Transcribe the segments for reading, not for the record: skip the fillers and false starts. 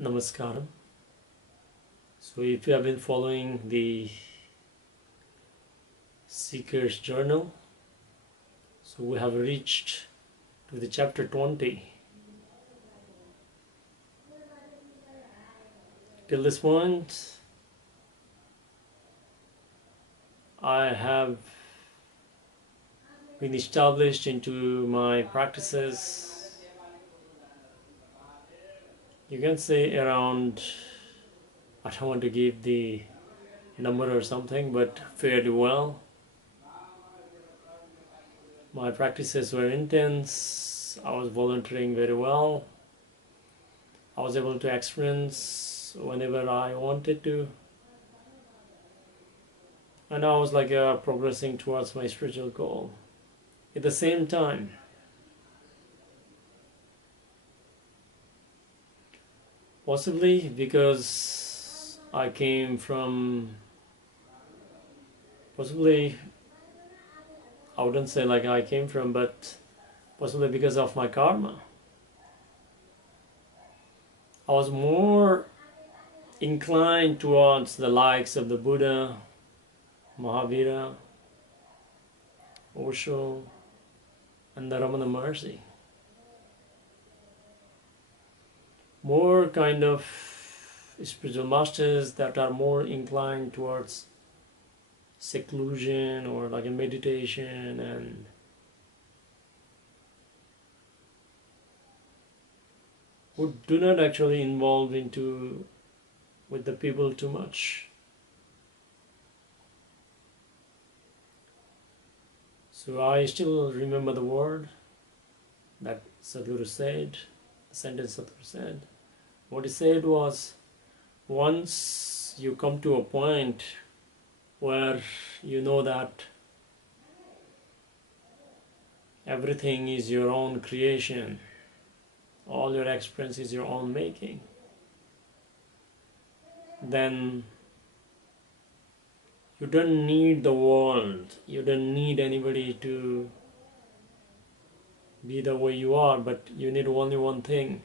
Namaskaram. So, if you have been following the Seeker's Journal, so we have reached to the chapter 20. Till this point, I have been established into my practices. You can say around, I don't want to give the number or something, but fairly well. My practices were intense. I was volunteering very well. I was able to experience whenever I wanted to. And I was progressing towards my spiritual goal. At the same time, possibly because I came from, possibly I wouldn't say like I came from, but possibly because of my karma. I was more inclined towards the likes of the Buddha, Mahavira, Osho, and the Ramana Maharshi. More kind of spiritual masters that are more inclined towards seclusion or like a meditation, and who do not actually involve into with the people too much. So I still remember the word that Sadhguru said, the sentence Sadhguru said. What he said was, once you come to a point where you know that everything is your own creation, all your experience is your own making, then you don't need the world, you don't need anybody to be the way you are, but you need only one thing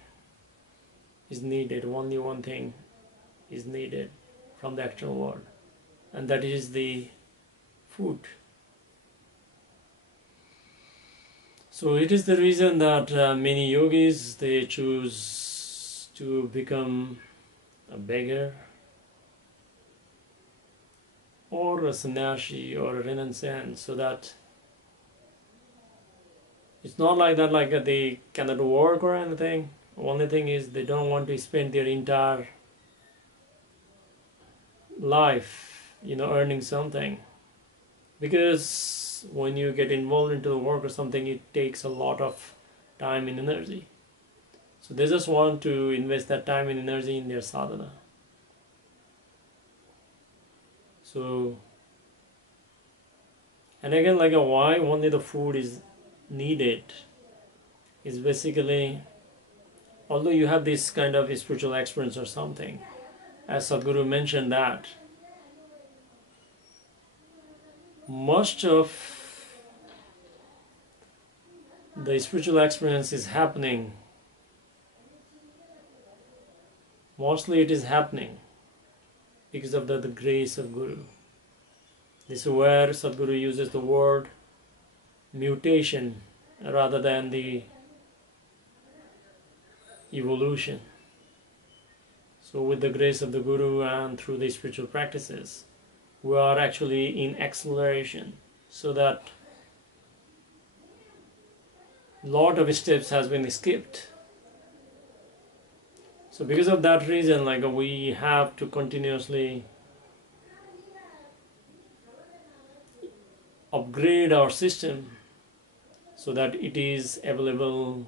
is needed, only one thing is needed from the actual world, and that is the food. So it is the reason that many yogis, they choose to become a beggar or a sannyasi or a renunciant, so that it's not like that like they cannot work or anything. Only thing is they don't want to spend their entire life, earning something, because when you get involved into the work or something, it takes a lot of time and energy. So they just want to invest that time and energy in their sadhana. So, and again, why only the food is needed is basically, although you have this kind of spiritual experience or something, as Sadhguru mentioned, that most of the spiritual experience is happening, mostly it is happening because of the grace of Guru. This is where Sadhguru uses the word mutation rather than the evolution. So with the grace of the Guru and through the spiritual practices, we are actually in acceleration, so that lot of steps has been skipped. So because of that reason, we have to continuously upgrade our system so that it is available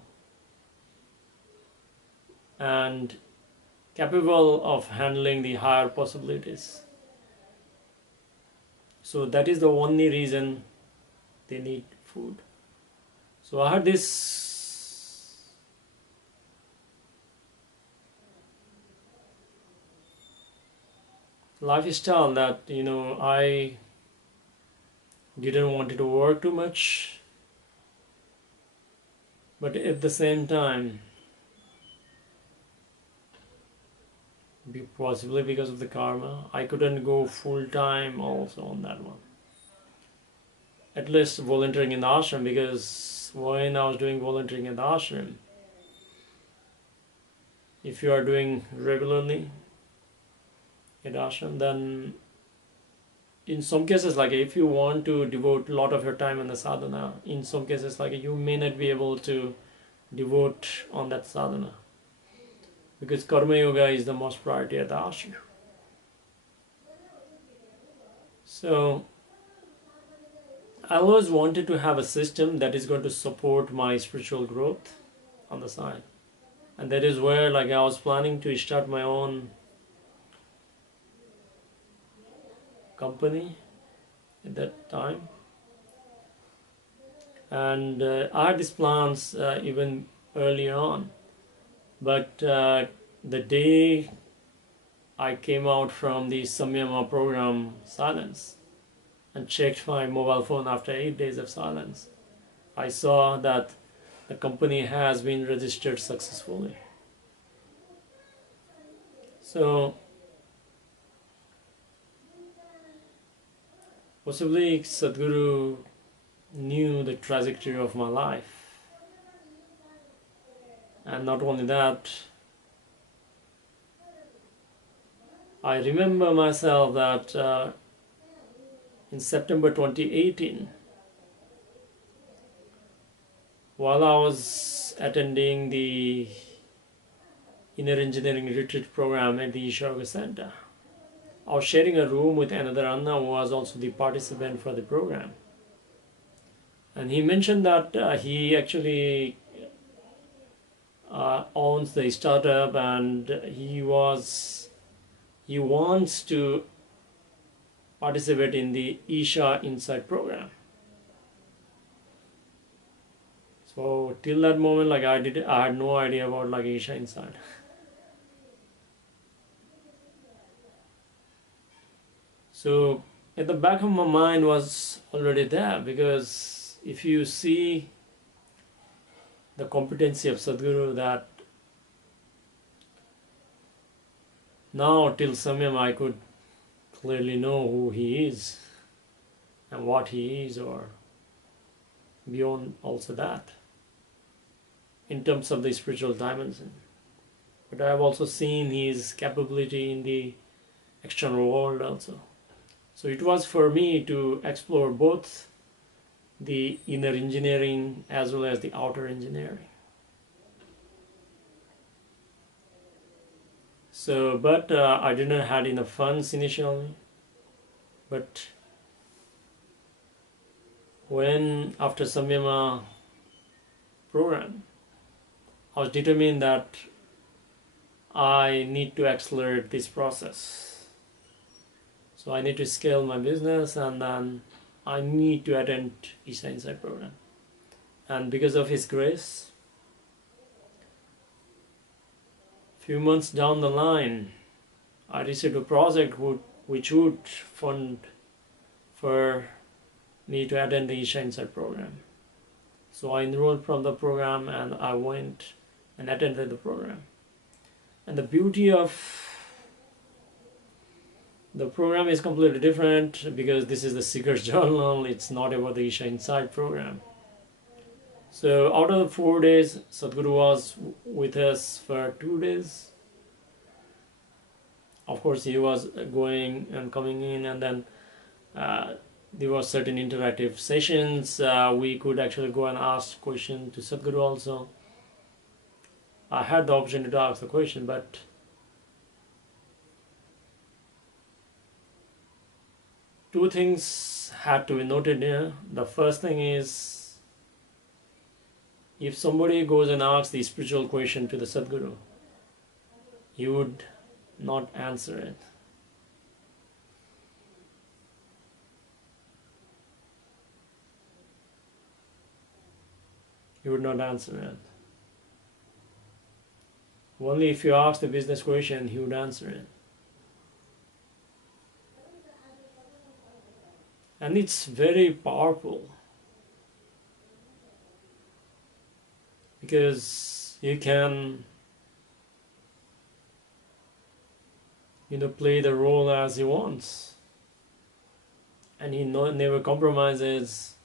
and capable of handling the higher possibilities. So that is the only reason they need food. So I had this lifestyle that I didn't want to work too much, but at the same time possibly because of the karma. I couldn't go full time also on that one. At least volunteering in the ashram, because when I was doing volunteering in the ashram, if you are doing regularly in ashram, then in some cases, like if you want to devote a lot of your time in the sadhana, in some cases, like you may not be able to devote on that sadhana, because karma yoga is the most priority at the ashram. So I always wanted to have a system that is going to support my spiritual growth on the side. And that is where, like, I was planning to start my own company at that time. And I had these plans even early on. But the day I came out from the Samyama program silence and checked my mobile phone after 8 days of silence, I saw that the company has been registered successfully. So possibly Sadhguru knew the trajectory of my life. And not only that, I remember myself that in September 2018, while I was attending the Inner Engineering Retreat program at the Isha Center, I was sharing a room with another Anna who was also the participant for the program. And he mentioned that he actually owns the startup, and he wants to participate in the Isha Insight program. So till that moment, like I had no idea about like Isha Insight. So at the back of my mind was already there, because if you see the competency of Sadhguru, that now till Samyam I could clearly know who he is and what he is, or beyond also that, in terms of the spiritual dimension. But I have also seen his capability in the external world also. So it was for me to explore both the inner engineering as well as the outer engineering. So, but I didn't have enough funds initially. But when after Samyama program, I was determined that I need to accelerate this process. So I need to scale my business, and then I need to attend Isha Insight program. And because of his grace, few months down the line, I received a project which would fund for me to attend the Isha Insight program. So I enrolled from the program, and I went and attended the program. And the beauty of the program is completely different, because this is the Seeker's Journal. It's not about the Isha Insight program. So out of the 4 days, Sadhguru was with us for 2 days. Of course, he was going and coming in, and then there were certain interactive sessions. We could actually go and ask questions to Sadhguru also. I had the opportunity to ask the question, but two things had to be noted here. The first thing is, if somebody goes and asks the spiritual question to the Sadhguru, he would not answer it. He would not answer it. Only if you ask the business question, he would answer it. And it's very powerful, because you can play the role as he wants, and he never compromises,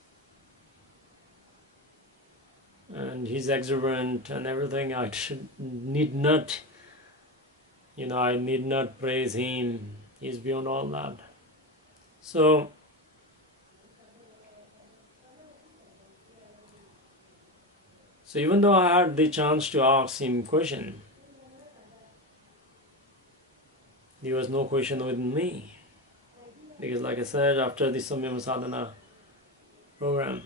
and he's exuberant and everything. Need not, I need not praise him. He's beyond all that. So even though I had the chance to ask him question, there was no question within me. Because like I said, after the Samyama Sadhana program,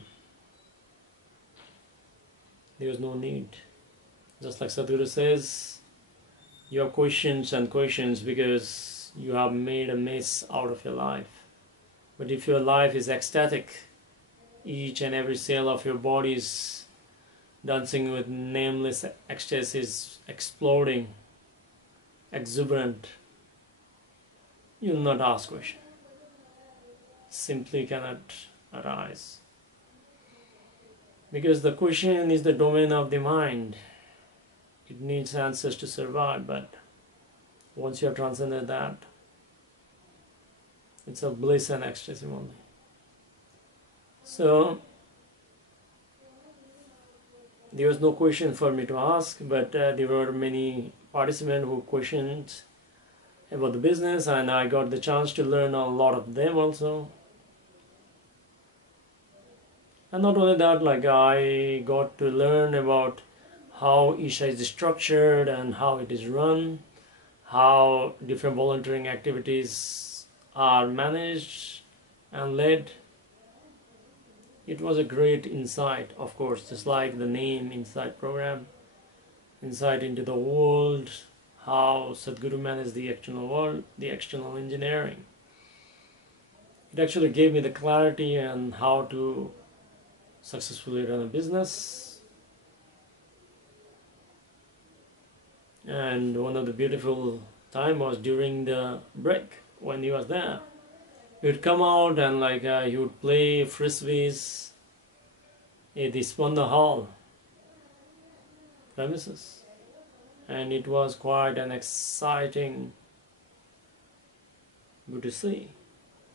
there was no need. Just like Sadhguru says, you have questions and questions because you have made a mess out of your life. But if your life is ecstatic, each and every cell of your body is dancing with nameless ecstasies, exploding, exuberant, you'll not ask question. Simply cannot arise. Because the question is the domain of the mind. It needs answers to survive, but once you have transcended that, it's a bliss and ecstasy only. So there was no question for me to ask, but there were many participants who questioned about the business, and I got the chance to learn a lot of them also. And not only that, like I got to learn about how Isha is structured and how it is run, how different volunteering activities are managed and led. It was a great insight, of course, just like the name Insight program, insight into the world, how Sadhguru managed the external world, the external engineering. It actually gave me the clarity on how to successfully run a business. And one of the beautiful time was during the break when he was there. He would come out and he would play frisbees at the Spanda Hall premises, and it was quite an exciting good to see.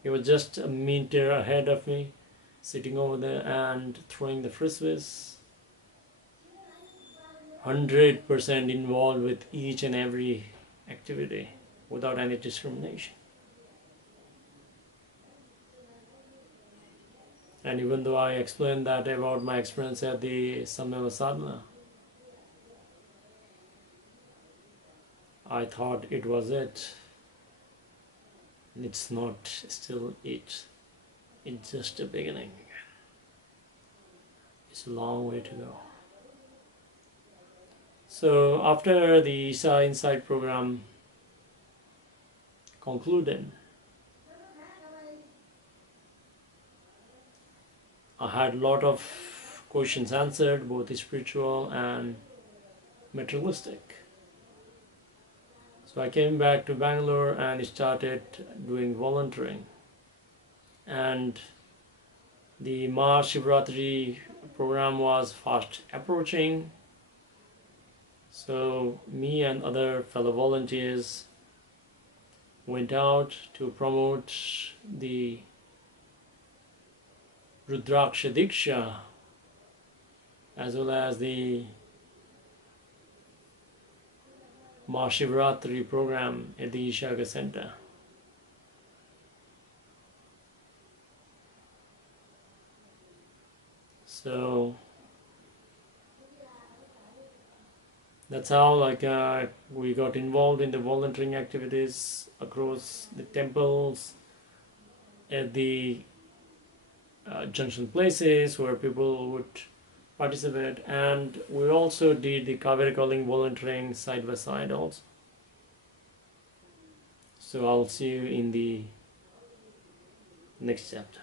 He was just a meter ahead of me, sitting over there and throwing the frisbees, 100% involved with each and every activity without any discrimination. And even though I explained that about my experience at the Samyama Sadhana, I thought it was it. It's not still it. It's just a beginning. It's a long way to go. So after the Isha Insight program concluded, I had a lot of questions answered, both spiritual and materialistic. So I came back to Bangalore and started doing volunteering. And the Mahashivratri program was fast approaching. So me and other fellow volunteers went out to promote the Rudraksha Diksha as well as the Mahashivratri program at the Isha Center. So that's how we got involved in the volunteering activities across the temples, at the junction places where people would participate, and we also did the Kaveri calling volunteering side by side also. So I'll see you in the next chapter.